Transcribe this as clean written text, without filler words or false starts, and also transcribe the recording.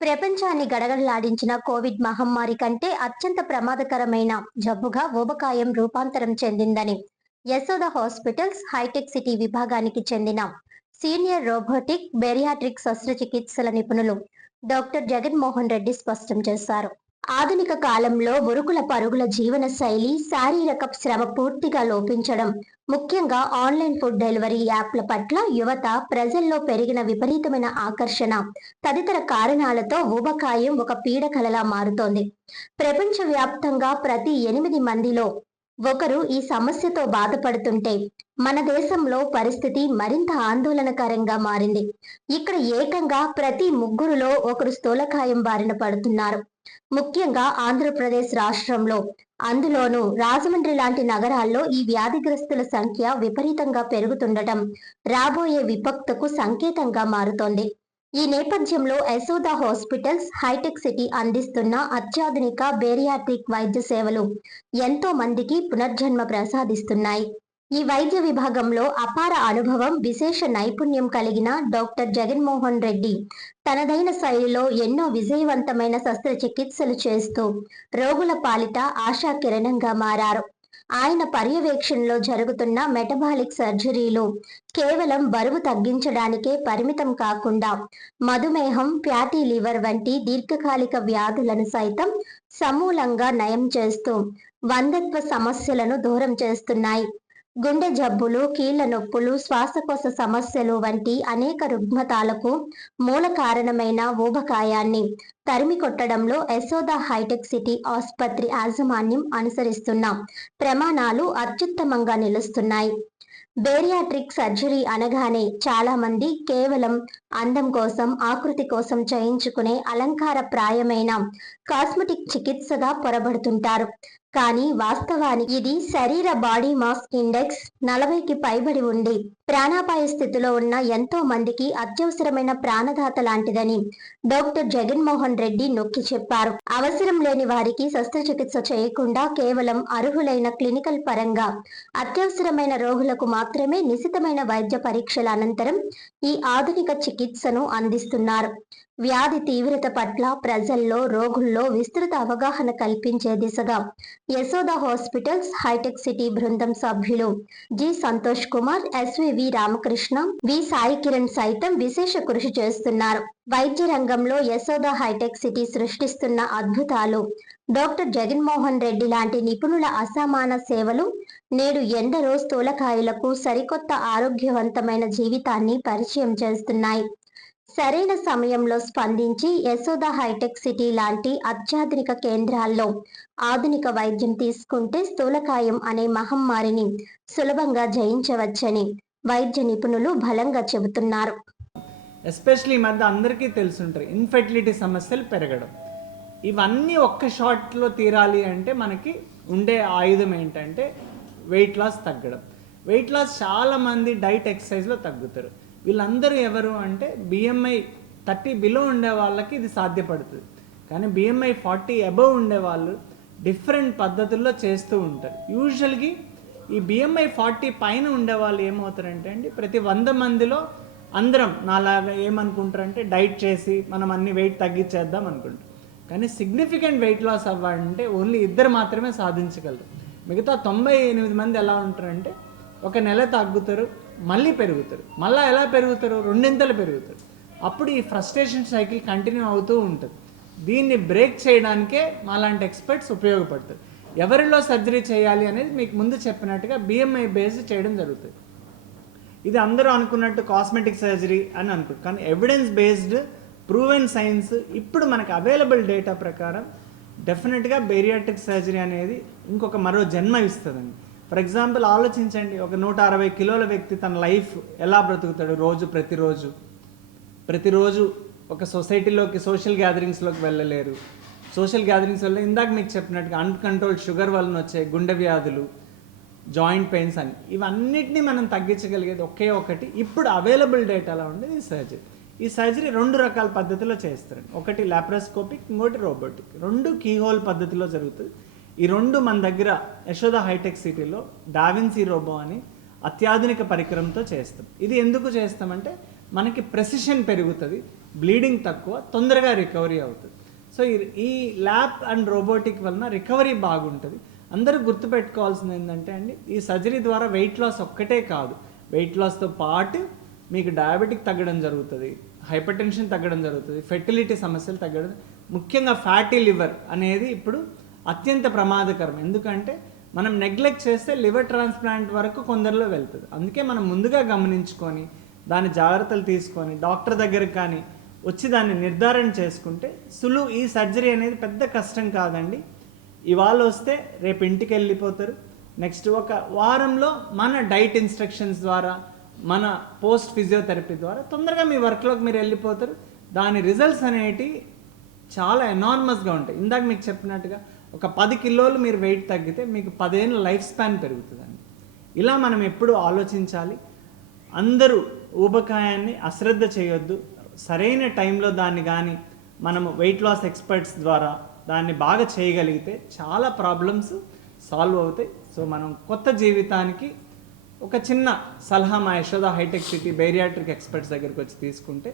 ప్రపంచాన్ని గడగడలాడించిన కోవిడ్ మహమ్మారి కంటే అత్యంత ప్రమాదకరమైన జబ్బుగా ఊబకాయం రూపాంతరం చెందిందని యశోద హాస్పిటల్స్ హైటెక్ సిటీ విభాగానికి చెందిన సీనియర్ రోబోటిక్ బెరియాట్రిక్ శస్త్రచికిత్సల నిపుణులు డాక్టర్ జగన్మోహన్ రెడ్డి స్పష్టం చేశారు. ఆధునిక కాలంలో ఉరుకుల పరుగుల జీవన శైలి, శారీరక శ్రమ పూర్తిగా లోపించడం, ముఖ్యంగా ఆన్లైన్ ఫుడ్ డెలివరీ యాప్ల పట్ల యువత ప్రజల్లో పెరిగిన విపరీతమైన ఆకర్షణ తదితర కారణాలతో ఊబకాయం ఒక పీడకలలా మారుతోంది. ప్రపంచవ్యాప్తంగా ప్రతి 8 మందిలో ఒకరు ఈ సమస్యతో బాధపడుతుంటే మన దేశంలో పరిస్థితి మరింత ఆందోళనకరంగా మారింది. ఇక్కడ ఏకంగా ప్రతి ముగ్గురులో ఒకరు స్థూలకాయం బారిన పడుతున్నారు. ముఖ్యంగా ఆంధ్రప్రదేశ్ రాష్ట్రంలో, అందులోనూ రాజమండ్రి లాంటి నగరాల్లో ఈ వ్యాధిగ్రస్తుల సంఖ్య విపరీతంగా పెరుగుతుండటం రాబోయే విపత్తుకు సంకేతంగా మారుతోంది. ఈ నేపథ్యంలో యశోద హాస్పిటల్స్ హైటెక్ సిటీ అందిస్తున్న అత్యాధునిక బేరియాట్రిక్ వైద్య సేవలు ఎంతో మందికి పునర్జన్మ ప్రసాదిస్తున్నాయి. ఈ వైద్య విభాగంలో అపార అనుభవం, విశేష నైపుణ్యం కలిగిన డాక్టర్ జగన్మోహన్ రెడ్డి తనదైన శైలిలో ఎన్నో విజయవంతమైన శస్త్రచికిత్సలు చేస్తూ రోగుల పాలిట ఆశాకిరణంగా మారారు. ఆయన పర్యవేక్షణలో జరుగుతున్న మెటబాలిక్ సర్జరీలు కేవలం బరువు తగ్గించడానికే పరిమితం కాకుండా మధుమేహం, ఫ్యాటీ లివర్ వంటి దీర్ఘకాలిక వ్యాధులను సైతం సమూలంగా నయం చేస్తూ వందత్వ సమస్యలను దూరం చేస్తున్నాయి. గుండె జబ్బులు, కీళ్ల నొప్పులు, శ్వాసకోశ సమస్యలు వంటి అనేక రుగ్మతాలకు మూల కారణమైన ఊబకాయాన్ని తరిమికొట్టడంలో యశోద హైటెక్ సిటీ ఆసుపత్రి యాజమాన్యం అనుసరిస్తున్న ప్రమాణాలు అత్యుత్తమంగా నిలుస్తున్నాయి. బేరియాట్రిక్ సర్జరీ అనగానే చాలా మంది కేవలం అందం కోసం, ఆకృతి కోసం చేయించుకునే అలంకారప్రాయమైన కాస్మెటిక్ చికిత్సగా పొరబడుతుంటారు. కానీ వాస్తవానికి ఇది శరీర బాడీ మాస్ ఇండెక్స్ 40కి పైబడి ఉండి ప్రాణాపాయ స్థితిలో ఉన్న ఎంతో మందికి అత్యవసరమైన ప్రాణదాత లాంటిదని డాక్టర్ జగన్మోహన్ రెడ్డి నొక్కి చెప్పారు. అవసరం లేని వారికి శస్త్రచికిత్స చేయకుండా కేవలం అర్హులైన క్లినికల్ పరంగా అత్యవసరమైన రోగులకు మాత్రమే నిశితమైన వైద్య పరీక్షల అనంతరం ఈ ఆధునిక చికిత్సను అందిస్తున్నారు. వ్యాధి తీవ్రత పట్ల ప్రజల్లో, రోగుల్లో విస్తృత అవగాహన కల్పించే దిశగా యశోద హాస్పిటల్స్ హైటెక్ సిటీ బృందం సభ్యులు జి సంతోష్ కుమార్, ఎస్వివి రామకృష్ణ, వి సాయి కిరణ్ సైతం విశేష కృషి చేస్తున్నారు. వైద్య రంగంలో యశోద హైటెక్ సిటీ సృష్టిస్తున్న అద్భుతాలు, డాక్టర్ జగన్మోహన్ రెడ్డి లాంటి నిపుణుల అసమాన సేవలు నేడు ఎందరో స్థూలకాయులకు సరికొత్త ఆరోగ్యవంతమైన జీవితాన్ని పరిచయం చేస్తున్నాయి. సరైన సమయంలో స్పందించి యశోద హైటెక్ సిటీ లాంటి అత్యాధునిక కేంద్రాల్లో ఆధునిక వైద్యం తీసుకుంటే స్థూలకాయం అనే మహమ్మారిని సులభంగా జయించవచ్చని వైద్య నిపుణులు బలంగా చెబుతున్నారు. ఎస్పెషలీ ఈ మధ్య అందరికీ తెలుసుంటారు ఇన్ఫెర్టిలిటీ సమస్యలు పెరగడం. ఇవన్నీ ఒక్క షాట్లో తీరాలి అంటే మనకి ఉండే ఆయుధం ఏంటంటే వెయిట్ లాస్ తగ్గడం. వెయిట్ లాస్ చాలామంది డైట్ ఎక్సర్సైజ్లో తగ్గుతారు. వీళ్ళందరూ ఎవరు అంటే BMI 30 బిలో ఉండే వాళ్ళకి ఇది సాధ్యపడుతుంది. కానీ BMI 40 అబవ్ ఉండే వాళ్ళు డిఫరెంట్ పద్ధతుల్లో చేస్తూ ఉంటారు. యూజువల్గా ఈ BMI 40 పైన ఉండే వాళ్ళు ఏమవుతారంటే అండి, ప్రతి 100 మందిలో అందరం నాలాగా ఏమనుకుంటారంటే డైట్ చేసి మనం అన్ని వెయిట్ తగ్గించేద్దాం అనుకుంటాం. కానీ సిగ్నిఫికెంట్ వెయిట్ లాస్ అవ్వాలంటే ఓన్లీ 2 మాత్రమే సాధించగలరు. మిగతా 98 మంది ఎలా ఉంటారంటే ఒక నెల తగ్గుతారు, మళ్ళీ పెరుగుతారు, మళ్ళీ ఎలా పెరుగుతారు, రెండింతలు పెరుగుతారు. అప్పుడు ఈ ఫ్రస్ట్రేషన్ సైకిల్ కంటిన్యూ అవుతూ ఉంటుంది. దీన్ని బ్రేక్ చేయడానికే మాలాంటి ఎక్స్పర్ట్స్ ఉపయోగపడతారు. ఎవరిలో సర్జరీ చేయాలి అనేది మీకు ముందు చెప్పినట్టుగా BMI బేస్డ్ చేయడం జరుగుతుంది. ఇది అందరూ అనుకున్నట్టు కాస్మెటిక్ సర్జరీ అని అనుకుంటారు. కానీ ఎవిడెన్స్ బేస్డ్ ప్రూవెన్ సైన్స్ ఇప్పుడు మనకు అవైలబుల్ డేటా ప్రకారం డెఫినెట్గా బేరియాట్రిక్ సర్జరీ అనేది ఇంకొక మరో జన్మ ఇస్తుందండి. ఫర్ ఎగ్జాంపుల్ ఆలోచించండి, ఒక 160 కిలోల వ్యక్తి తన లైఫ్ ఎలా బ్రతుకుతాడు ప్రతిరోజు ఒక సొసైటీలోకి, సోషల్ గ్యాదరింగ్స్లోకి వెళ్ళలేరు. సోషల్ గ్యాదరింగ్స్ వల్ల ఇందాక మీకు చెప్పినట్టుగా అన్కంట్రోల్డ్ షుగర్ వలన వచ్చే గుండె వ్యాధులు, జాయింట్ పెయిన్స్ అని ఇవన్నిటిని మనం తగ్గించగలిగేది ఒకే ఒకటి ఇప్పుడు అవైలబుల్ డేటాలో ఉండేది ఈ సర్జరీ. ఈ సర్జరీ 2 రకాల పద్ధతిలో చేస్తారండి. ఒకటి లాప్రోస్కోపిక్, ఇంకోటి రోబోటిక్. 2 కీహోల్ పద్ధతిలో జరుగుతుంది. ఈ 2 మన దగ్గర యశోద హైటెక్ సిటీలో డావిన్సీ రోబో అని అత్యాధునిక పరికరంతో చేస్తాం. ఇది ఎందుకు చేస్తామంటే మనకి ప్రెసిషన్ పెరుగుతుంది, బ్లీడింగ్ తక్కువ, తొందరగా రికవరీ అవుతుంది. సో ఈ ల్యాబ్ అండ్ రోబోటిక్ వలన రికవరీ బాగుంటుంది. అందరూ గుర్తుపెట్టుకోవాల్సింది ఏంటంటే అండి, ఈ సర్జరీ ద్వారా వెయిట్ లాస్ ఒక్కటే కాదు, వెయిట్ లాస్తో పాటు మీకు డయాబెటిక్ తగ్గడం జరుగుతుంది, హైపర్ టెన్షన్ తగ్గడం జరుగుతుంది, ఫెర్టిలిటీ సమస్యలు తగ్గడం, ముఖ్యంగా ఫ్యాటీ లివర్ అనేది ఇప్పుడు అత్యంత ప్రమాదకరం. ఎందుకంటే మనం నెగ్లెక్ట్ చేస్తే లివర్ ట్రాన్స్ప్లాంట్ వరకు కొందరిలో వెళ్తుంది. అందుకే మనం ముందుగా గమనించుకొని దాని జాగ్రత్తలు తీసుకొని డాక్టర్ దగ్గరికి కానీ వచ్చి దాన్ని నిర్ధారణ చేసుకుంటే సులువు. ఈ సర్జరీ అనేది పెద్ద కష్టం కాదండి. ఇవాళ వస్తే రేపు ఇంటికి వెళ్ళిపోతారు. నెక్స్ట్ ఒక వారంలో మన డైట్ ఇన్స్ట్రక్షన్స్ ద్వారా, మన పోస్ట్ ఫిజియోథెరపీ ద్వారా తొందరగా మీ వర్క్లోకి మీరు వెళ్ళిపోతారు. దాని రిజల్ట్స్ అనేటివి చాలా ఎనార్మస్గా ఉంటాయి. ఇందాక మీకు చెప్పినట్టుగా ఒక 10 కిలోలు మీరు వెయిట్ తగ్గితే మీకు 10 ఏళ్ళ లైఫ్ స్పాన్ పెరుగుతుందండి. ఇలా మనం ఎప్పుడు ఆలోచించాలి. అందరూ ఊబకాయాన్ని అశ్రద్ధ చేయొద్దు. సరైన టైంలో దాన్ని కానీ మనము వెయిట్ లాస్ ఎక్స్పర్ట్స్ ద్వారా దాన్ని బాగా చేయగలిగితే చాలా ప్రాబ్లమ్స్ సాల్వ్ అవుతాయి. సో మనం కొత్త జీవితానికి ఒక చిన్న సలహా మా యశోద హైటెక్ సిటీ బేరియాట్రిక్ ఎక్స్పర్ట్స్ దగ్గరికి వచ్చి తీసుకుంటే